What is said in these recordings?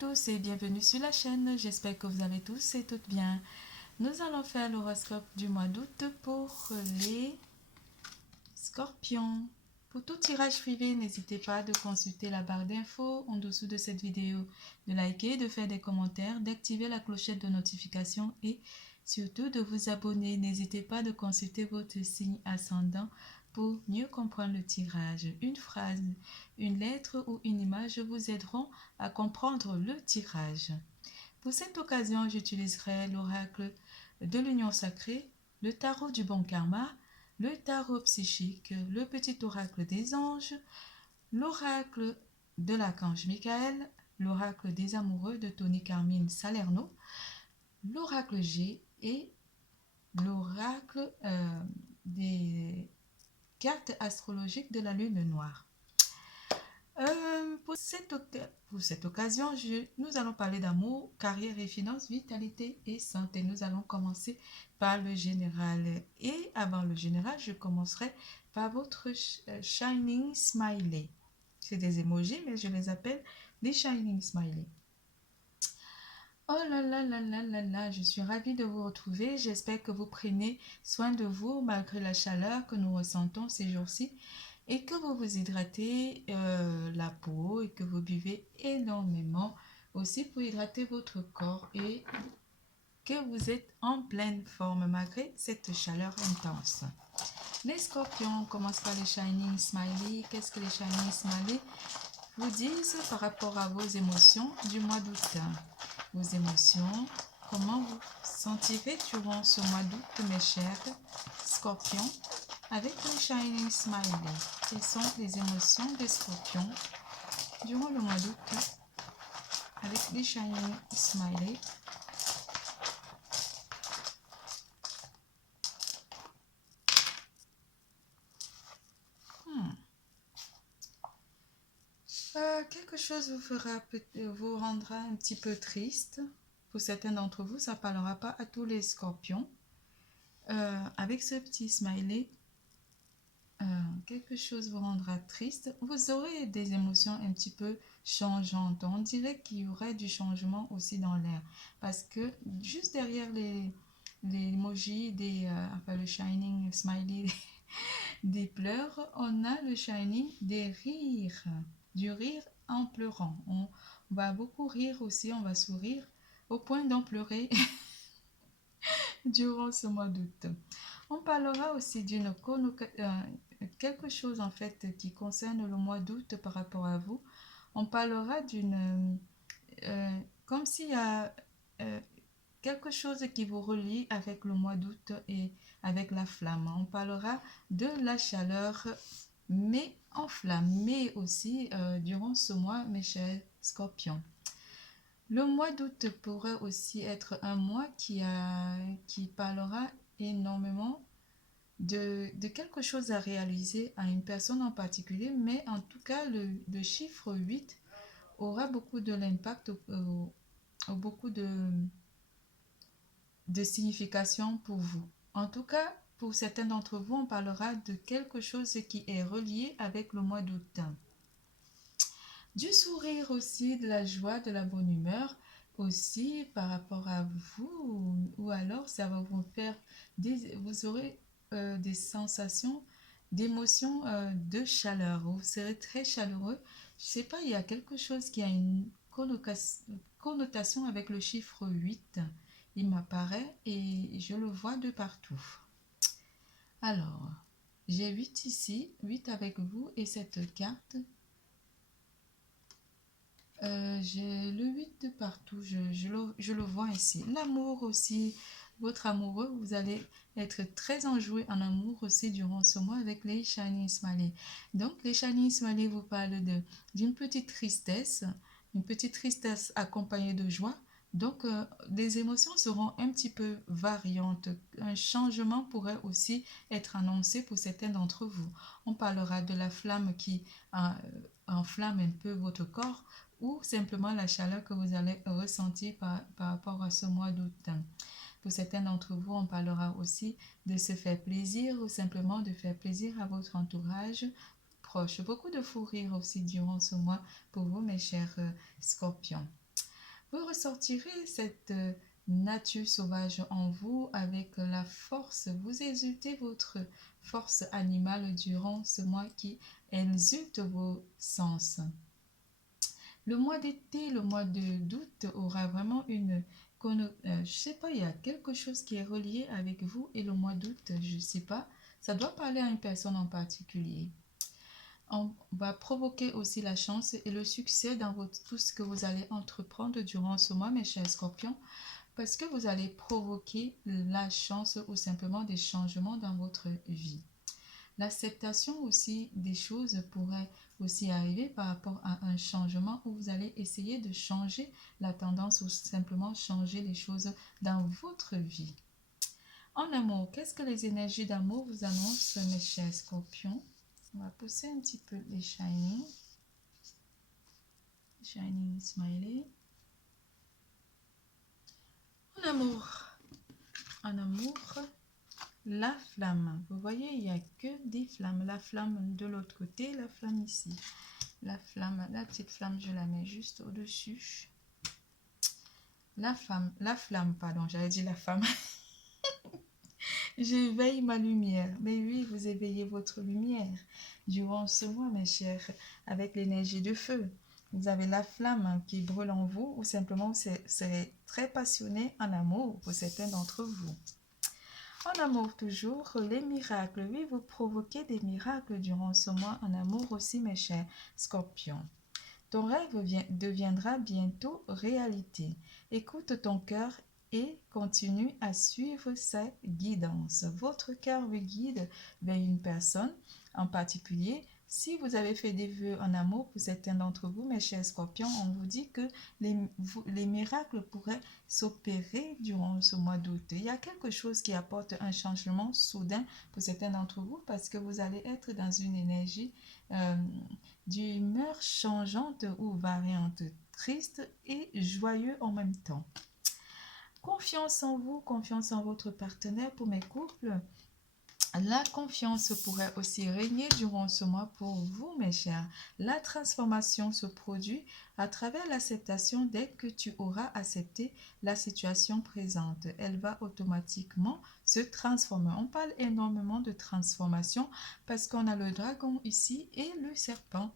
tous et bienvenue sur la chaîne, j'espère que vous allez tous et toutes bien. Nous allons faire l'horoscope du mois d'août pour les scorpions. Pour tout tirage privé, n'hésitez pas de consulter la barre d'infos en dessous de cette vidéo, de liker, de faire des commentaires, d'activer la clochette de notification et surtout de vous abonner. N'hésitez pas de consulter votre signe ascendant pour mieux comprendre le tirage. Une phrase, une lettre ou une image vous aideront à comprendre le tirage. Pour cette occasion, j'utiliserai l'oracle de l'union sacrée, le tarot du bon karma, le tarot psychique, le petit oracle des anges, l'oracle de l'archange Michael, l'oracle des amoureux de Tony Carmine Salerno, l'oracle G et l'oracle des cartes astrologiques de la lune noire. Pour cette occasion, nous allons parler d'amour, carrière et finances, vitalité et santé. Nous allons commencer par le général. Et avant le général, je commencerai par votre Shining Smiley. C'est des emojis, mais je les appelle les Shining Smiley. Oh là là là là là là, je suis ravie de vous retrouver. J'espère que vous prenez soin de vous malgré la chaleur que nous ressentons ces jours-ci et que vous vous hydratez la peau et que vous buvez énormément aussi pour hydrater votre corps et que vous êtes en pleine forme malgré cette chaleur intense. Les scorpions, on commence par les Shining Smiley. Qu'est-ce que les Shining Smiley vous disent par rapport à vos émotions du mois d'août? Vos émotions, comment vous sentirez durant ce mois d'août, mes chers scorpions, avec le Shining Smiley. Quelles sont les émotions des scorpions durant le mois d'août avec les Shining Smiley? Quelque chose vous rendra un petit peu triste. Pour certains d'entre vous, ça ne parlera pas à tous les scorpions. Avec ce petit smiley, quelque chose vous rendra triste. Vous aurez des émotions un petit peu changeantes. On dirait qu'il y aurait du changement aussi dans l'air. Parce que juste derrière les emojis, enfin le shining smiley des pleurs, on a le shining des rires. Du rire en pleurant. On va beaucoup rire aussi, on va sourire au point d'en pleurer durant ce mois d'août. On parlera aussi d'une quelque chose en fait qui concerne le mois d'août par rapport à vous. On parlera d'une comme s'il y a quelque chose qui vous relie avec le mois d'août et avec la flamme. On parlera de la chaleur mais enflammée aussi durant ce mois, mes chers scorpions. Le mois d'août pourrait aussi être un mois qui parlera énormément de quelque chose à réaliser à une personne en particulier, mais en tout cas, le chiffre 8 aura beaucoup de l'impact, beaucoup de signification pour vous. En tout cas, pour certains d'entre vous, on parlera de quelque chose qui est relié avec le mois d'août. Du sourire aussi, de la joie, de la bonne humeur aussi par rapport à vous, ou alors ça va vous faire, vous aurez des sensations d'émotion, de chaleur. Vous serez très chaleureux. Je sais pas, il y a quelque chose qui a une connotation avec le chiffre 8. Il m'apparaît et je le vois de partout. Alors, j'ai 8 ici, 8 avec vous et cette carte. J'ai le 8 de partout, je le vois ici. L'amour aussi, votre amoureux, vous allez être très enjoué en amour aussi durant ce mois avec les Shining Smiley. Donc, les Shining Smiley vous parlent d'une petite tristesse accompagnée de joie. Donc, les émotions seront un petit peu variantes. Un changement pourrait aussi être annoncé pour certains d'entre vous. On parlera de la flamme qui enflamme un peu votre corps ou simplement la chaleur que vous allez ressentir par rapport à ce mois d'août. Pour certains d'entre vous, on parlera aussi de se faire plaisir ou simplement de faire plaisir à votre entourage proche. Beaucoup de fou rire aussi durant ce mois pour vous, mes chers scorpions. Vous ressortirez cette nature sauvage en vous avec la force. Vous exultez votre force animale durant ce mois qui exulte vos sens. Le mois d'été, le mois d'août aura vraiment je sais pas, il y a quelque chose qui est relié avec vous et le mois d'août, je sais pas. Ça doit parler à une personne en particulier. On va provoquer aussi la chance et le succès dans tout ce que vous allez entreprendre durant ce mois, mes chers scorpions, parce que vous allez provoquer la chance ou simplement des changements dans votre vie. L'acceptation aussi des choses pourrait aussi arriver par rapport à un changement où vous allez essayer de changer la tendance ou simplement changer les choses dans votre vie. En amour, qu'est-ce que les énergies d'amour vous annoncent, mes chers scorpions? On va pousser un petit peu les Shining. Shining Smiley. En amour, la flamme. Vous voyez, il n'y a que des flammes. La flamme de l'autre côté, la flamme ici. La flamme, la petite flamme, je la mets juste au-dessus. La flamme, pardon, j'avais dit la femme. J'éveille ma lumière. Mais oui, vous éveillez votre lumière durant ce mois, mes chers, avec l'énergie de feu. Vous avez la flamme qui brûle en vous ou simplement vous serez très passionné en amour pour certains d'entre vous. En amour toujours, les miracles. Oui, vous provoquez des miracles durant ce mois en amour aussi, mes chers scorpions. Ton rêve deviendra bientôt réalité. Écoute ton cœur et continue à suivre sa guidance. Votre cœur vous guide vers une personne en particulier. Si vous avez fait des vœux en amour pour certains d'entre vous, mes chers scorpions, on vous dit que les miracles pourraient s'opérer durant ce mois d'août. Il y a quelque chose qui apporte un changement soudain pour certains d'entre vous parce que vous allez être dans une énergie d'humeur changeante ou variante, triste et joyeux en même temps. Confiance en vous, confiance en votre partenaire pour mes couples. La confiance pourrait aussi régner durant ce mois pour vous, mes chers. La transformation se produit à travers l'acceptation dès que tu auras accepté la situation présente. Elle va automatiquement se transformer. On parle énormément de transformation parce qu'on a le dragon ici et le serpent.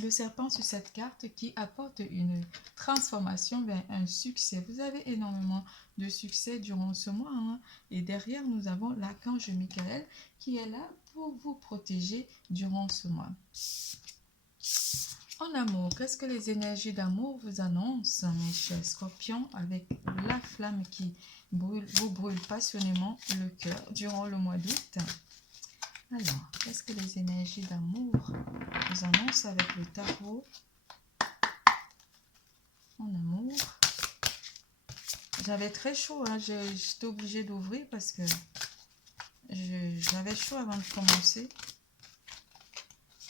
Le serpent sur cette carte qui apporte une transformation vers un succès. Vous avez énormément de succès durant ce mois. Et derrière, nous avons l'archange Michael qui est là pour vous protéger durant ce mois. En amour, qu'est-ce que les énergies d'amour vous annoncent, mes chers scorpions, avec la flamme qui vous brûle passionnément le cœur durant le mois d'août? Alors, qu'est-ce que les énergies d'amour vous annoncent avec le tarot en amour? J'avais très chaud, j'étais obligée d'ouvrir parce que j'avais chaud avant de commencer.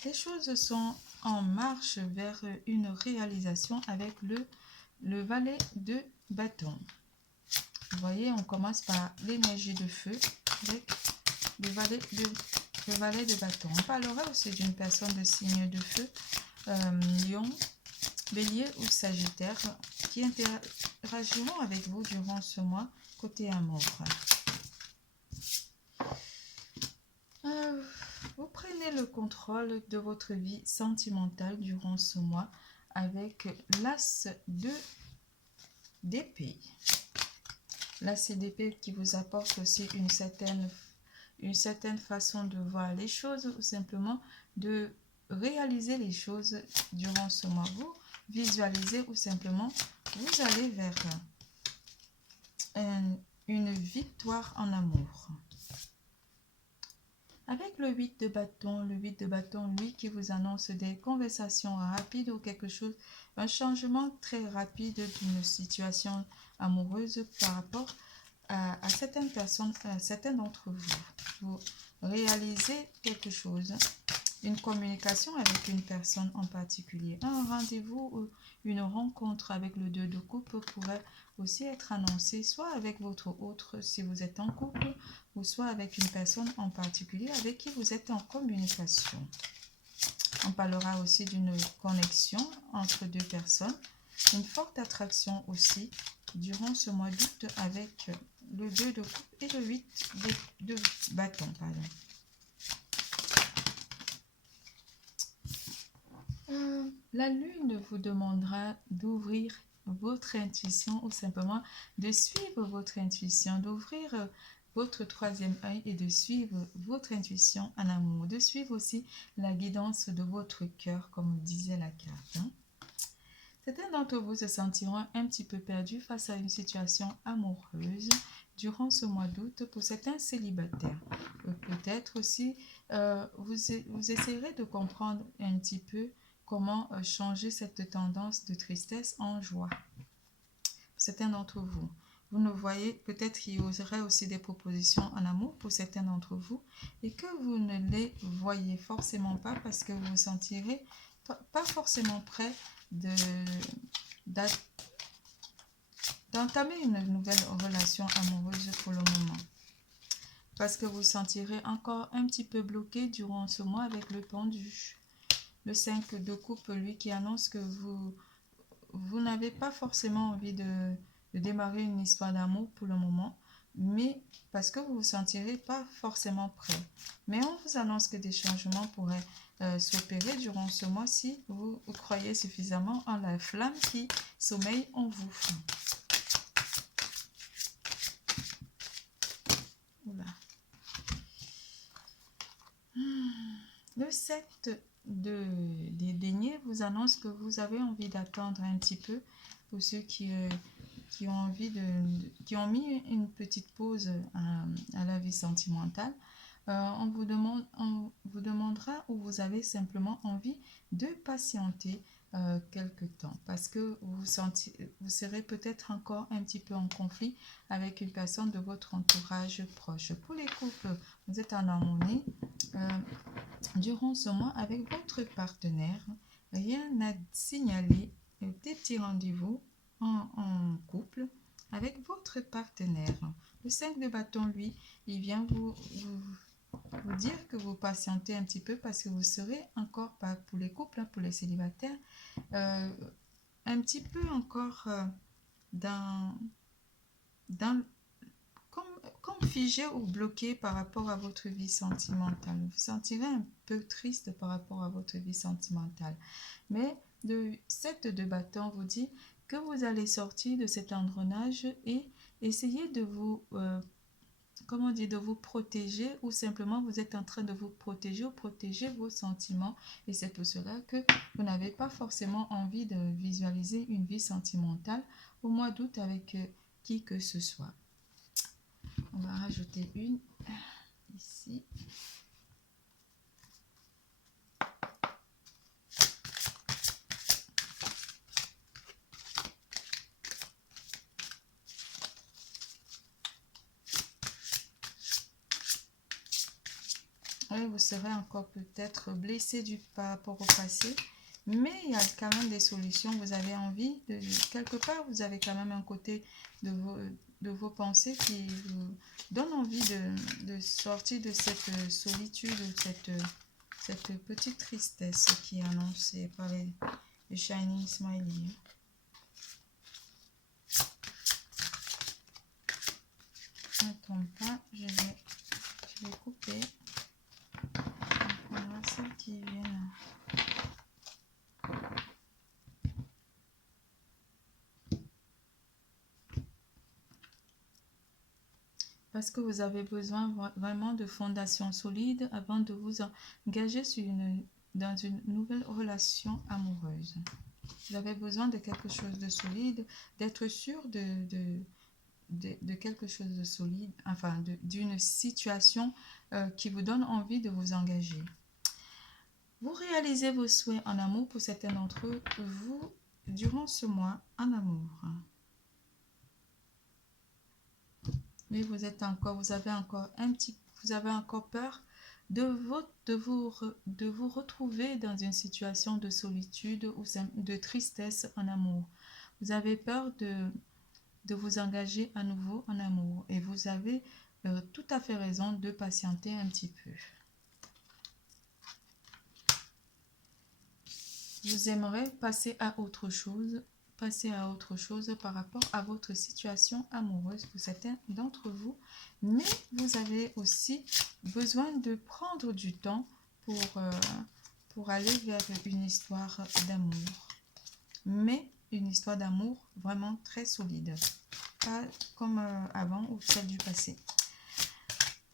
Les choses sont en marche vers une réalisation avec le valet de bâton. Vous voyez, on commence par l'énergie de feu avec le valet de bâton. On parlera aussi d'une personne de signe de feu, lion, bélier ou sagittaire, qui interagiront avec vous durant ce mois côté amour. Vous prenez le contrôle de votre vie sentimentale durant ce mois avec l'as d'épée. L'as d'épée qui vous apporte aussi une certaine façon de voir les choses ou simplement de réaliser les choses durant ce mois. Vous visualisez ou simplement vous allez vers une victoire en amour. Avec le 8 de bâton, lui qui vous annonce des conversations rapides ou quelque chose, un changement très rapide d'une situation amoureuse par rapport à certaines personnes, à certains d'entre vous. Vous réalisez quelque chose, une communication avec une personne en particulier. Un rendez-vous ou une rencontre avec le 2 de coupe pourrait aussi être annoncé soit avec votre autre si vous êtes en couple ou soit avec une personne en particulier avec qui vous êtes en communication. On parlera aussi d'une connexion entre deux personnes une forte attraction aussi durant ce mois d'août avec le 2 de coupe et le 8 de bâton. Pardon. La lune vous demandera d'ouvrir votre intuition ou simplement de suivre votre intuition, d'ouvrir votre troisième œil et de suivre votre intuition en amour, de suivre aussi la guidance de votre cœur, comme disait la carte. Certains d'entre vous se sentiront un petit peu perdus face à une situation amoureuse durant ce mois d'août pour certains célibataires. Peut-être aussi, vous essayerez de comprendre un petit peu comment changer cette tendance de tristesse en joie. Certains d'entre vous, vous ne voyez, peut-être qu'il y aurait aussi des propositions en amour pour certains d'entre vous et que vous ne les voyez forcément pas parce que vous vous sentirez pas forcément prêt d'entamer une nouvelle relation amoureuse pour le moment. Parce que vous vous sentirez encore un petit peu bloqué durant ce mois avec le pendu. Le 5 de coupe, lui, qui annonce que vous n'avez pas forcément envie de démarrer une histoire d'amour pour le moment, mais parce que vous ne vous sentirez pas forcément prêt. Mais on vous annonce que des changements pourraient s'opérer durant ce mois si vous croyez suffisamment en la flamme qui sommeille en vous. Oula. Le 7 des deniers vous annonce que vous avez envie d'attendre un petit peu pour ceux qui ont mis une petite pause à la vie sentimentale. On vous demandera ou vous avez simplement envie de patienter quelque temps parce que vous serez peut-être encore un petit peu en conflit avec une personne de votre entourage proche. Pour les couples, vous êtes en harmonie durant ce mois avec votre partenaire. Rien à signaler, des petits rendez-vous en couple avec votre partenaire. Le 5 de bâton, lui, il vient vous dire que vous patientez un petit peu parce que vous serez encore, pas pour les couples, pour les célibataires, un petit peu encore comme figé ou bloqué par rapport à votre vie sentimentale. Vous vous sentirez un peu triste par rapport à votre vie sentimentale. Mais le 7 de bâton vous dit que vous allez sortir de cet engrenage et essayer de vous de vous protéger ou simplement vous êtes en train de vous protéger ou protéger vos sentiments et c'est pour cela que vous n'avez pas forcément envie de visualiser une vie sentimentale au mois d'août avec qui que ce soit. On va rajouter une ici. Oui, vous serez encore peut-être blessé par rapport au passé, mais il y a quand même des solutions. Vous avez envie, quelque part, vous avez quand même un côté de vos pensées qui vous donne envie de sortir de cette solitude, cette petite tristesse qui est annoncée par les Shining Smiley. N'attends pas, je vais couper. On prendra celles qui viennent. Parce que vous avez besoin vraiment de fondations solides avant de vous engager dans une nouvelle relation amoureuse. Vous avez besoin de quelque chose de solide, d'être sûr de quelque chose de solide, enfin d'une situation qui vous donne envie de vous engager. Vous réalisez vos souhaits en amour pour certains d'entre vous durant ce mois en amour. Mais vous avez encore peur de vous retrouver dans une situation de solitude ou de tristesse en amour. Vous avez peur de vous engager à nouveau en amour et vous avez tout à fait raison de patienter un petit peu. Vous aimerez passer à autre chose passer à autre chose par rapport à votre situation amoureuse pour certains d'entre vous. Mais vous avez aussi besoin de prendre du temps pour aller vers une histoire d'amour. Mais une histoire d'amour vraiment très solide. Pas comme avant ou celle du passé.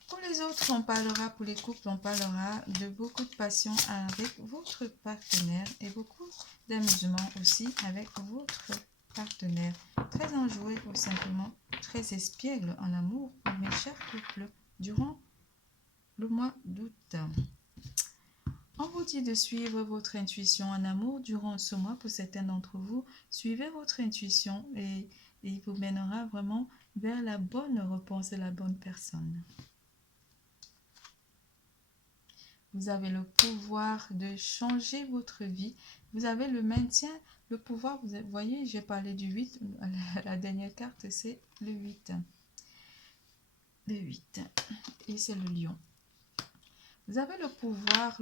Pour les autres, on parlera, pour les couples, on parlera de beaucoup de passion avec votre partenaire et beaucoup d'amusement aussi avec votre partenaire. Très enjoué ou simplement très espiègle en amour pour mes chers couples durant le mois d'août. On vous dit de suivre votre intuition en amour durant ce mois. Pour certains d'entre vous, suivez votre intuition et il vous mènera vraiment vers la bonne réponse et la bonne personne. Vous avez le pouvoir de changer votre vie. Vous avez le maintien, le pouvoir. Vous voyez, j'ai parlé du 8. La dernière carte, c'est le 8. Le 8. Et c'est le lion. Vous avez le pouvoir,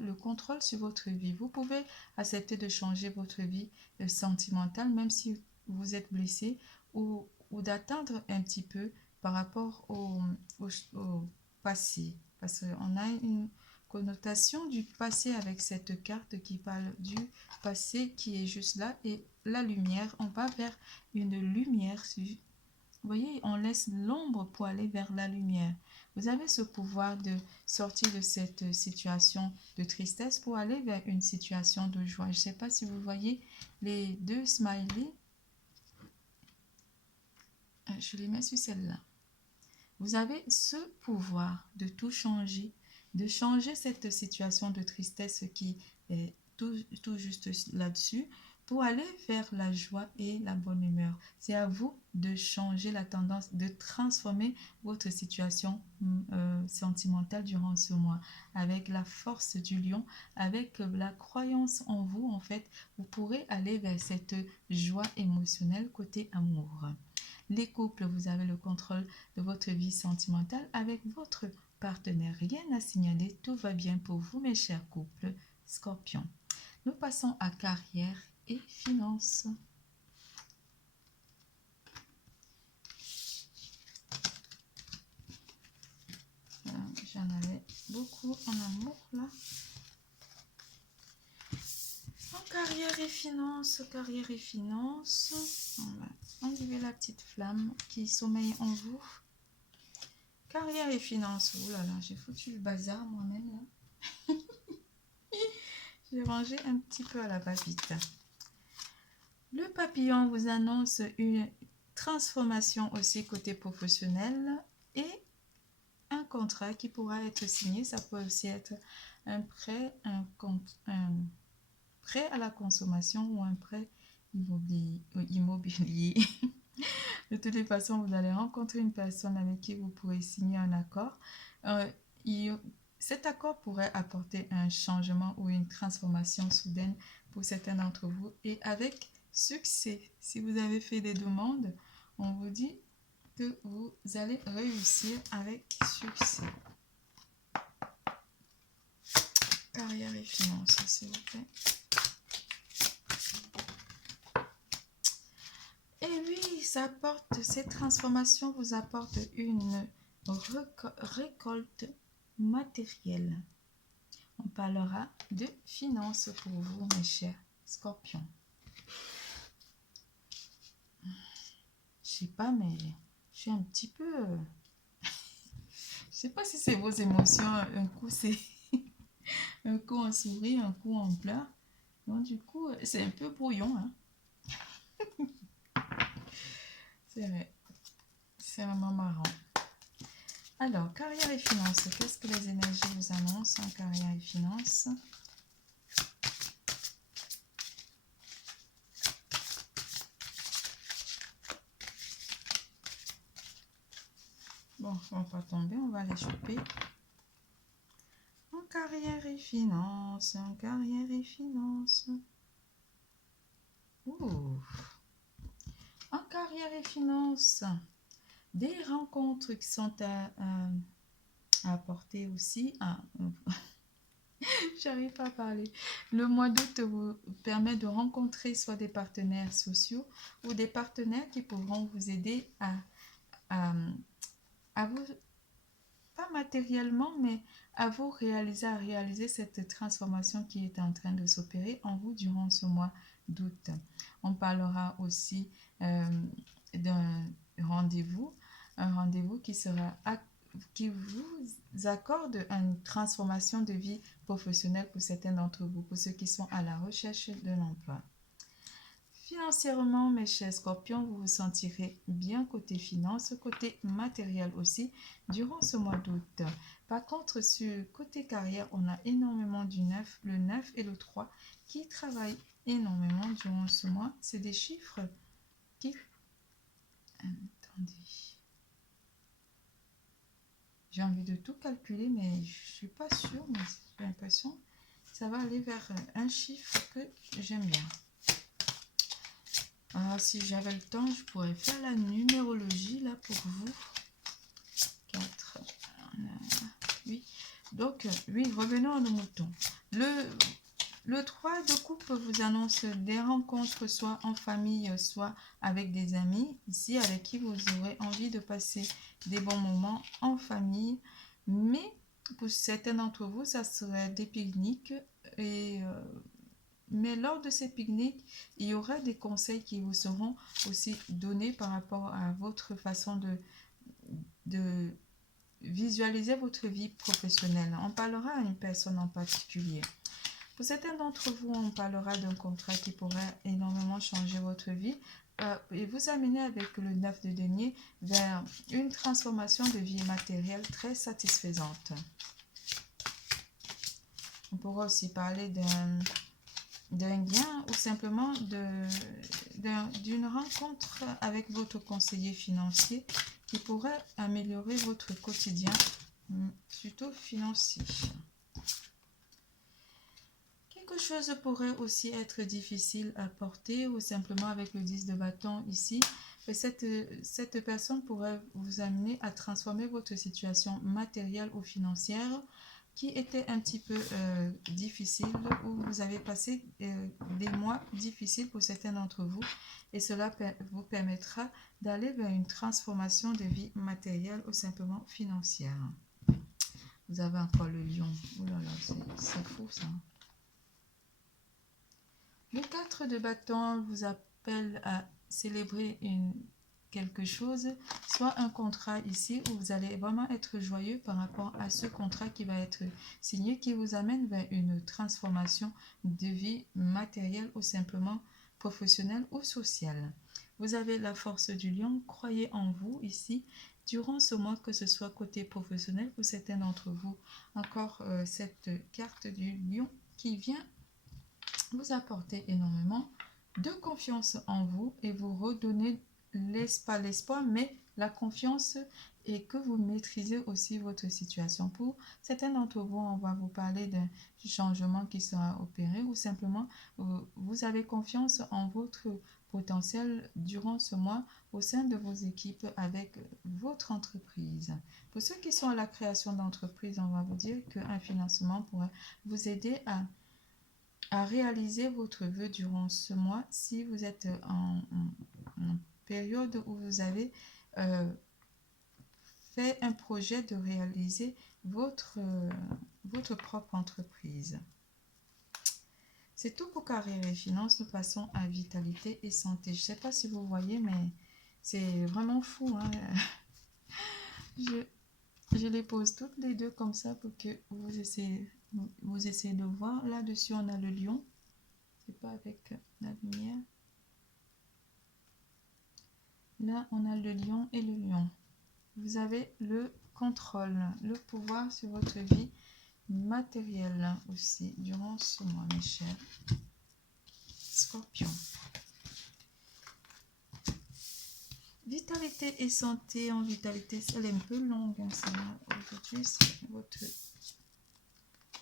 le contrôle sur votre vie. Vous pouvez accepter de changer votre vie sentimentale, même si vous êtes blessé, ou d'attendre un petit peu par rapport au passé. Parce qu'on a une connotation du passé avec cette carte qui parle du passé qui est juste là. Et la lumière, on va vers une lumière. Vous voyez, on laisse l'ombre pour aller vers la lumière. Vous avez ce pouvoir de sortir de cette situation de tristesse pour aller vers une situation de joie. Je ne sais pas si vous voyez les deux smileys. Je les mets sur celle-là. Vous avez ce pouvoir de tout changer, de changer cette situation de tristesse qui est tout juste là-dessus pour aller vers la joie et la bonne humeur. C'est à vous de changer la tendance, de transformer votre situation sentimentale durant ce mois. Avec la force du lion, avec la croyance en vous, en fait, vous pourrez aller vers cette joie émotionnelle côté amour. Les couples, vous avez le contrôle de votre vie sentimentale avec votre partenaire. Rien à signaler, tout va bien pour vous, mes chers couples Scorpion. Nous passons à carrière et finances. J'en avais beaucoup en amour là. En carrière et finances, on va enlever la petite flamme qui sommeille en vous. Carrière et finances, oh là là, j'ai foutu le bazar moi-même là. J'ai rangé un petit peu à la va-vite. Le papillon vous annonce une transformation aussi côté professionnel et un contrat qui pourra être signé. Ça peut aussi être un prêt, un prêt à la consommation ou un prêt immobilier. De toutes les façons, vous allez rencontrer une personne avec qui vous pourrez signer un accord. Cet accord pourrait apporter un changement ou une transformation soudaine pour certains d'entre vous et avec succès. Si vous avez fait des demandes, on vous dit que vous allez réussir avec succès. Carrière et finances, s'il vous plaît. Et oui, ça apporte, cette transformation vous apporte une récolte matérielle. On parlera de finances pour vous, mes chers scorpions. Je sais pas, mais je suis un petit peu... Je sais pas si c'est vos émotions. Un coup, c'est... un coup, on sourit, un coup, on pleure. Donc, du coup, c'est un peu brouillon. Hein? C'est vrai. C'est vraiment marrant. Alors, carrière et finances. Qu'est-ce que les énergies vous annoncent en carrière et finances? Bon, on va pas tomber, on va les choper. En carrière et finances, en carrière et finances. Ouh. En carrière et finances, des rencontres qui sont à apporter aussi. J'arrive pas à parler. Le mois d'août vous permet de rencontrer soit des partenaires sociaux ou des partenaires qui pourront vous aider à, à vous, pas matériellement, mais à réaliser cette transformation qui est en train de s'opérer en vous durant ce mois d'août. On parlera aussi d'un rendez-vous, un rendez-vous qui vous accorde une transformation de vie professionnelle pour certains d'entre vous, pour ceux qui sont à la recherche d'un emploi. Financièrement, mes chers scorpions, vous vous sentirez bien côté finance, côté matériel aussi, durant ce mois d'août. Par contre, sur côté carrière, on a énormément du 9, le 9 et le 3 qui travaillent énormément durant ce mois. C'est des chiffres qui... Attendez. J'ai envie de tout calculer, mais je ne suis pas sûre, mais j'ai l'impression que ça va aller vers un chiffre que j'aime bien. Alors, si j'avais le temps, je pourrais faire la numérologie là pour vous. 4, 8. Donc, oui, revenons à nos moutons. Le 3 de coupe vous annonce des rencontres, soit en famille, soit avec des amis, ici, avec qui vous aurez envie de passer des bons moments en famille. Mais pour certains d'entre vous, ça serait des pique-niques et... mais lors de ces pique-niques, il y aura des conseils qui vous seront aussi donnés par rapport à votre façon de visualiser votre vie professionnelle. On parlera à une personne en particulier. Pour certains d'entre vous, on parlera d'un contrat qui pourrait énormément changer votre vie et vous amener avec le 9 de denier vers une transformation de vie matérielle très satisfaisante. On pourra aussi parler d'un gain ou simplement d'une rencontre avec votre conseiller financier qui pourrait améliorer votre quotidien, surtout financier. Quelque chose pourrait aussi être difficile à porter ou simplement avec le 10 de bâton ici. Cette personne pourrait vous amener à transformer votre situation matérielle ou financière qui était un petit peu difficile, où vous avez passé des mois difficiles pour certains d'entre vous, et cela vous permettra d'aller vers une transformation de vie matérielle ou simplement financière. Vous avez encore le lion. Oh là là, c'est fou ça. Le 4 de bâton vous appelle à célébrer quelque chose, soit un contrat ici où vous allez vraiment être joyeux par rapport à ce contrat qui va être signé, qui vous amène vers une transformation de vie matérielle ou simplement professionnelle ou sociale. Vous avez la force du lion, croyez en vous ici, durant ce mois, que ce soit côté professionnel pour certains d'entre vous. Encore cette carte du lion qui vient vous apporter énormément de confiance en vous et vous redonner pas l'espoir, mais la confiance, et que vous maîtrisez aussi votre situation. Pour certains d'entre vous, on va vous parler d'un changement qui sera opéré ou simplement vous avez confiance en votre potentiel durant ce mois au sein de vos équipes avec votre entreprise. Pour ceux qui sont à la création d'entreprise, on va vous dire qu'un financement pourrait vous aider à réaliser votre vœu durant ce mois si vous êtes en période où vous avez fait un projet de réaliser votre propre entreprise. C'est tout pour carrière et finances. Nous passons à vitalité et santé. Je ne sais pas si vous voyez, mais c'est vraiment fou, hein? Je les pose toutes les deux comme ça pour que vous essayez de voir. Là-dessus, on a le lion. C'est pas avec la lumière. Là, on a le lion et le lion. Vous avez le contrôle, le pouvoir sur votre vie matérielle aussi durant ce mois, mes chers scorpions. Vitalité et santé. En vitalité, elle est un peu longue. Hein, aujourd'hui, c'est votre...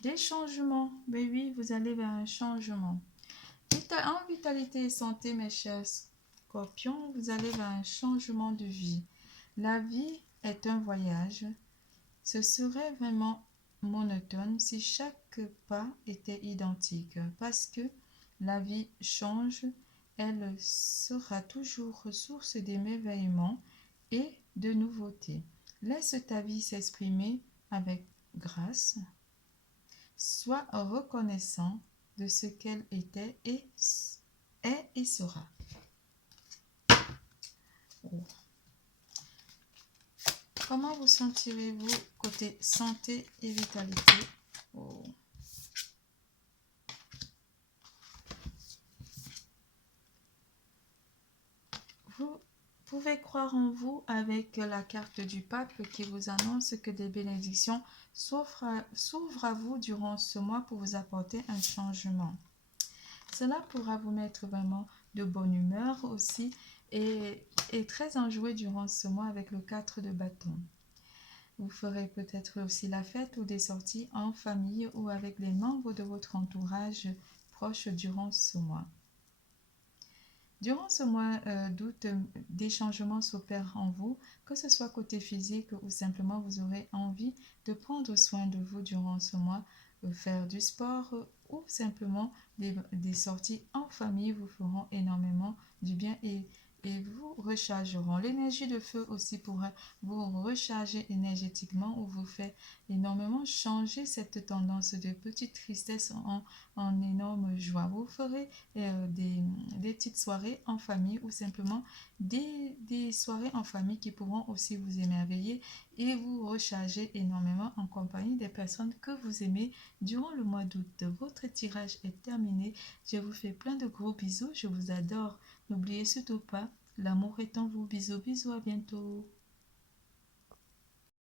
Des changements. Ben oui, vous allez vers un changement. En vitalité et santé, mes chers scorpions, vous allez vers un changement de vie. La vie est un voyage. Ce serait vraiment monotone si chaque pas était identique, parce que la vie change, elle sera toujours source d'émerveillement et de nouveautés. Laisse ta vie s'exprimer avec grâce. Sois reconnaissant de ce qu'elle était et est et sera. Oh. Comment vous sentirez-vous côté santé et vitalité? Oh. Vous pouvez croire en vous avec la carte du pape qui vous annonce que des bénédictions s'ouvrent à vous durant ce mois pour vous apporter un changement. Cela pourra vous mettre vraiment de bonne humeur aussi et très enjoué durant ce mois avec le 4 de bâton. Vous ferez peut-être aussi la fête ou des sorties en famille ou avec les membres de votre entourage proche durant ce mois. Durant ce mois d'août, des changements s'opèrent en vous, que ce soit côté physique ou simplement vous aurez envie de prendre soin de vous durant ce mois, faire du sport ou simplement des sorties en famille vous feront énormément du bien et vous rechargeront. L'énergie de feu aussi pourra vous recharger énergétiquement ou vous faire énormément changer cette tendance de petite tristesse en énorme joie. Vous ferez des petites soirées en famille ou simplement des soirées en famille qui pourront aussi vous émerveiller et vous recharger énormément en compagnie des personnes que vous aimez durant le mois d'août. Votre tirage est terminé. Je vous fais plein de gros bisous. Je vous adore. N'oubliez surtout pas, l'amour est en vous. Bisous, bisous, à bientôt.